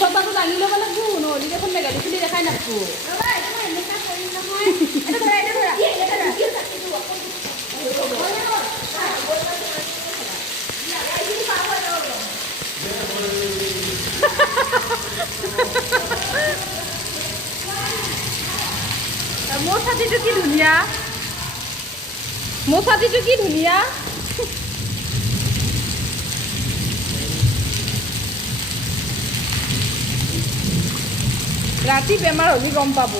চপাটো দাঙি ল'ব লাগবো নহ'লে দেখোন মেঘালী চুলি দেখাই নাপাবো মোৰ ছাতিটো কি ধুনীয়া মোৰ ছাতিটো কি ধুনীয়া ৰাতি বেমাৰ হ'লে গম পাব